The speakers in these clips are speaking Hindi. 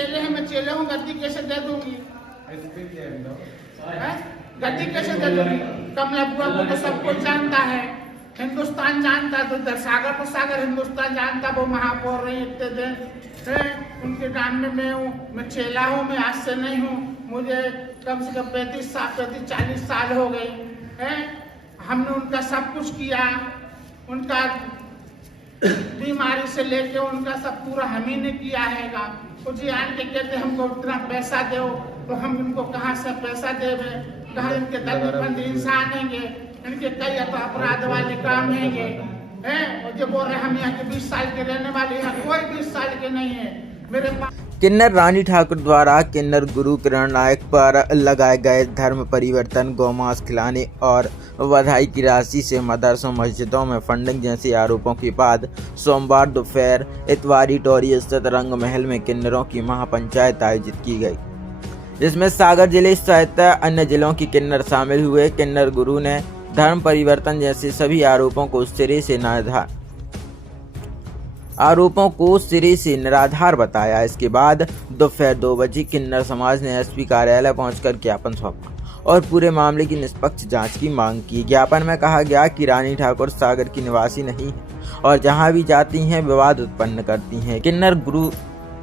चेले हैं, मैं चेले हूँ, गद्दी कैसे दे दूंगी? गद्दी कैसे दे दूंगी? कमला बुआ को तो सब कोई जानता है, हिंदुस्तान जानता है, तो सागर तो सागर हिंदुस्तान जानता। वो महापौर रही इतने दिन, उनके काम में मैं हूँ, मैं चेला हूँ, मैं आज से नहीं हूँ, मुझे कम से कम 35-40 साल हो गए हैं। हमने उनका सब कुछ किया, उनका बीमारी से लेके उनका सब पूरा हम ही ने किया हैगा। तो जी आन के कहते हमको इतना पैसा दो, तो हम इनको कहाँ से पैसा देवे? कहाँ इनके दलबंद इंसान हैंगे, इनके कई अपराध वाले काम हैंगे हैं। और जो बोल रहे हम यहाँ के 20 साल के रहने वाले, यहाँ कोई 20 साल के नहीं है मेरे पास। किन्नर रानी ठाकुर द्वारा किन्नर गुरु किरण नायक पर लगाए गए धर्म परिवर्तन, गौमांस खिलाने और बधाई की राशि से मदरसों मस्जिदों में फंडिंग जैसे आरोपों के बाद सोमवार दोपहर इतवारी टोरी स्थित रंग महल में किन्नरों की महापंचायत आयोजित की गई, जिसमें सागर जिले सहित अन्य जिलों की किन्नर शामिल हुए। किन्नर गुरु ने धर्म परिवर्तन जैसे सभी आरोपों को सिरे से निराधार बताया। इसके बाद दोपहर 2 बजे किन्नर समाज ने एसपी कार्यालय पहुंचकर ज्ञापन सौंपा और पूरे मामले की निष्पक्ष जांच की मांग की। ज्ञापन में कहा गया कि रानी ठाकुर सागर की निवासी नहीं है और जहां भी जाती हैं विवाद उत्पन्न करती हैं। किन्नर गुरु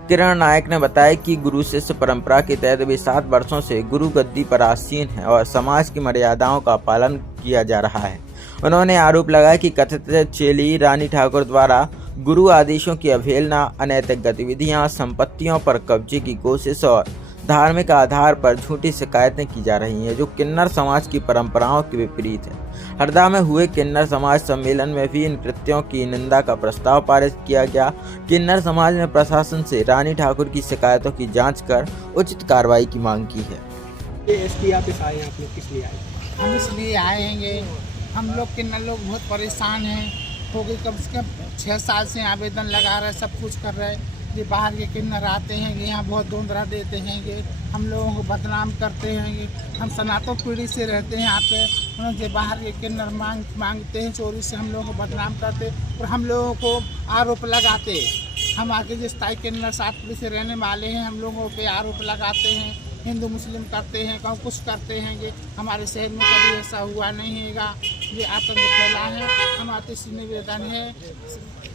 किरण नायक ने बताया कि गुरु शिष्य परंपरा के तहत वे 7 वर्षों से गुरु गद्दी पर आसीन है और समाज की मर्यादाओं का पालन किया जा रहा है। उन्होंने आरोप लगाया कि कथित चेली रानी ठाकुर द्वारा गुरु आदेशों की अवहेलना, अनैतिक गतिविधियां, संपत्तियों पर कब्जे की कोशिश और धार्मिक आधार पर झूठी शिकायतें की जा रही हैं, जो किन्नर समाज की परंपराओं के विपरीत है। हरदा में हुए किन्नर समाज सम्मेलन में भी इन कृत्यों की निंदा का प्रस्ताव पारित किया गया। किन्नर समाज ने प्रशासन से रानी ठाकुर की शिकायतों की जांच कर उचित कार्रवाई की मांग की है। एसपी ऑफिस आए हैं, आप लोग किस लिए आए? हम इसलिए आएंगे, हम लोग किन्नर लोग बहुत परेशान हैं, हो गए कम से कम 6 साल से आवेदन लगा रहे, सब कुछ कर रहे हैं। ये बाहर के किन्नर आते हैं, यहाँ बहुत धुंधला देते हैं, ये हम लोगों को बदनाम करते हैं। ये हम सनातन पीढ़ी से रहते हैं यहाँ पे, उन्होंने बाहर के किन्नर मांगते हैं, चोरी से हम लोगों को बदनाम करते और हम लोगों को आरोप लगाते। हम आगे जिस टाइप किन्नर 7 पीढ़ी से रहने वाले हैं, हम लोगों पे आरोप लगाते हैं, हिंदू मुस्लिम करते हैं, कहूँ कुछ करते हैं। ये हमारे शहर में कभी ऐसा हुआ नहीं हैगा, ये आतंक फैला है। हमारे से निवेदन है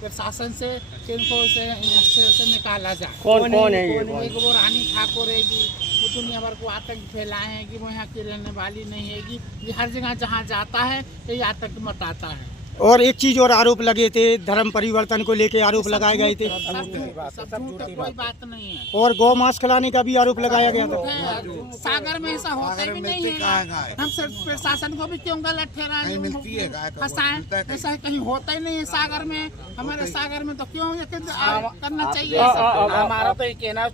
प्रशासन से कि इनको से निकाला जाए। कौन है ये? वो रानी ठाकुर हैगी, वो दुनिया भर को आतंक फैलाए हैं कि वो यहाँ की रहने वाली नहीं हैगी। ये हर जगह जहाँ जाता है ये आतंक मचाता है। और एक चीज और आरोप लगे थे, धर्म परिवर्तन को लेके आरोप लगाए गए थे, कोई बात नहीं है। और गौ मांस खिलाने का भी आरोप लगाया गया था। सागर में ऐसा होता ही नहीं है। हम प्रशासन को भी क्यों गलत ठहराएं? ऐसा कहीं होता ही नहीं है सागर में। हमारे सागर में तो क्यों करना चाहिए? हमारा तो ये कहना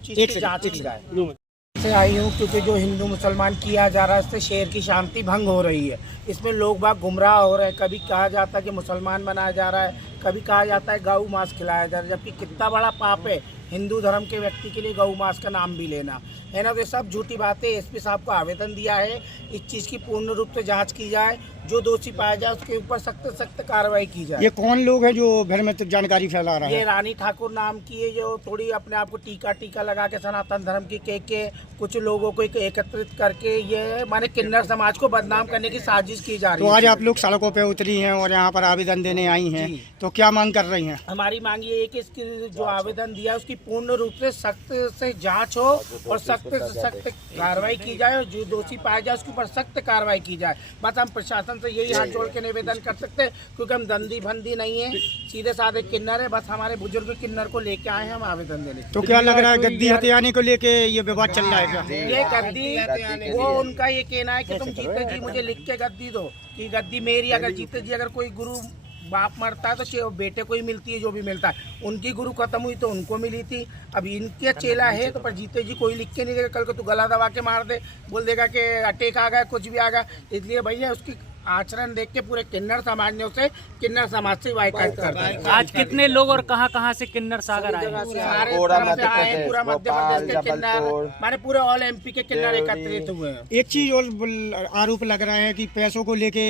से आई हूँ, क्योंकि जो हिंदू मुसलमान किया जा रहा है इससे शहर की शांति भंग हो रही है। इसमें लोग बाग गुमराह हो रहे हैं। कभी कहा जाता है कि मुसलमान बनाया जा रहा है, कभी कहा जाता है गौ मांस खिलाया जा रहा है, जबकि कितना बड़ा पाप है हिंदू धर्म के व्यक्ति के लिए गौ मांस का नाम भी लेना, है ना। तो सब झूठी बातें। एसपी साहब को आवेदन दिया है, इस चीज़ की पूर्ण रूप से जांच की जाए, जो दोषी पाया जाए उसके ऊपर सख्त कार्रवाई की जाए। ये कौन लोग हैं जो भर में जानकारी फैला रहा है? ये रानी ठाकुर नाम की है, जो थोड़ी अपने आप को टीका लगा के सनातन धर्म की के कुछ लोगों को एकत्रित करके ये माने किन्नर समाज को बदनाम करने की साजिश की जा रही है। तो आज आप लोग सड़कों पे उतरी हैं और यहाँ पर आवेदन देने आई हैं, तो क्या मांग कर रही हैं? हमारी मांग ये है कि इसकी जो आवेदन दिया है उसकी पूर्ण रूप से सख्त से जांच हो और सख्त से सख्त कार्रवाई की जाए, और जो दोषी पाया जाए उसके ऊपर सख्त कार्रवाई की जाए। बस हम प्रशासन से यही हाथ जोड़ के निवेदन कर सकते हैं, क्योंकि हम दंदी भंदी नहीं है, सीधे साधे किन्नर है। बस हमारे बुजुर्ग किन्नर को लेके आए हैं हम आवेदन देने। तो क्या लग रहा है गद्दी हथियाने को लेके ये विवाद चल रहा है क्या? ये गद्दी वो उनका ये कहना है कि तुम जीते जी मुझे लिख के गद्दी दो, कि गद्दी मेरी। अगर जीते जी अगर कोई गुरु बाप मरता है तो बेटे को ही मिलती है, जो भी मिलता है। उनकी गुरु खत्म हुई तो उनको मिली थी, अब इनके चेला है तो पर जीते जी कोई लिख के नहीं देगा। कल को तू गला दबा के मार दे, बोल देगा कि अटैक आ गया, कुछ भी आ गया। इसलिए भैया उसकी आचरण देख के पूरे किन्नर समाज ने उसे किन्नर समाज से बाइकाट कर दिया। आज कितने लोग और कहाँ से किन्नर सागर आए? पूरा मध्य प्रदेश के किन्नर, माने पूरे ऑल एमपी के किन्नर एकत्रित हुए हैं। एक चीज और आरोप लग रहा है कि पैसों को लेके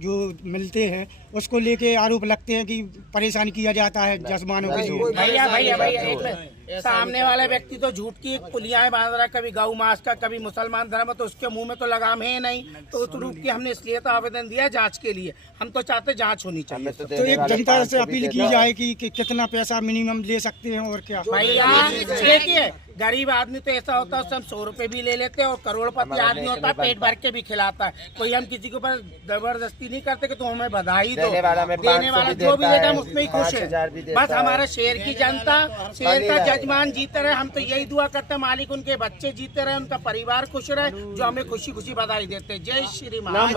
जो मिलते हैं उसको लेके आरोप लगते हैं कि परेशान किया जाता है जजमानों के। भैया सामने वाला व्यक्ति तो झूठ की एक पुलियाएं बांध रहा है, कभी गौ मास का, कभी मुसलमान धर्म, तो उसके मुंह में तो लगाम है नहीं। तो उस रूप की हमने इसलिए तो आवेदन दिया जांच के लिए। हम तो चाहते जांच होनी चाहिए। तो एक जनता से अपील की जाए कि कितना पैसा मिनिमम ले सकते हैं और क्या। भैया देखिए, गरीब आदमी तो ऐसा होता है, हम 100 रुपए भी ले लेते हैं, और करोड़पति आदमी होता है पेट भर के भी खिलाता है। कोई हम किसी के ऊपर जबरदस्ती नहीं करते कि तुम हमें बधाई दो, देने वाला जो भी देता है हम उसमें ही खुश है। बस हमारा शहर की जनता, शहर का जजमान जीते रहे, हम तो यही दुआ करते हैं मालिक उनके बच्चे जीते रहे, उनका परिवार खुश रहे, जो हमें खुशी खुशी बधाई देते हैं। जय श्री महाराज।